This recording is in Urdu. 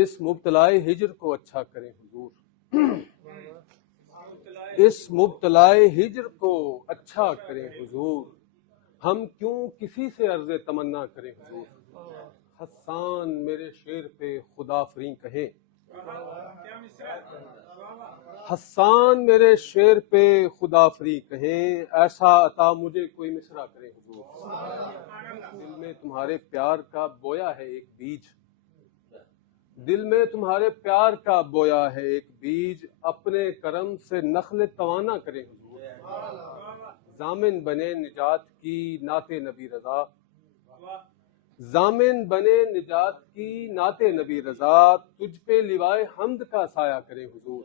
اس مبتلائے ہجر کو اچھا کریں حضور، اس مبتلائے ہجر کو اچھا کریں حضور، ہم کیوں کسی سے عرض تمنا کریں حضور، حسان میرے شعر پہ خدا فری کہیں، حسان میرے شعر پہ خدا فری کہیں، ایسا عطا مجھے کوئی مصرع کرے حضور، دل میں تمہارے پیار کا بویا ہے ایک بیج، دل میں تمہارے پیار کا بویا ہے ایک بیج، اپنے کرم سے نخل توانا کرے حضور، ضامن بنے نجات کی نعت نبی رضا، ضامن بنے نجات کی نعت نبی رضا، تجھ پہ لیوائے حمد کا سایہ کرے حضور۔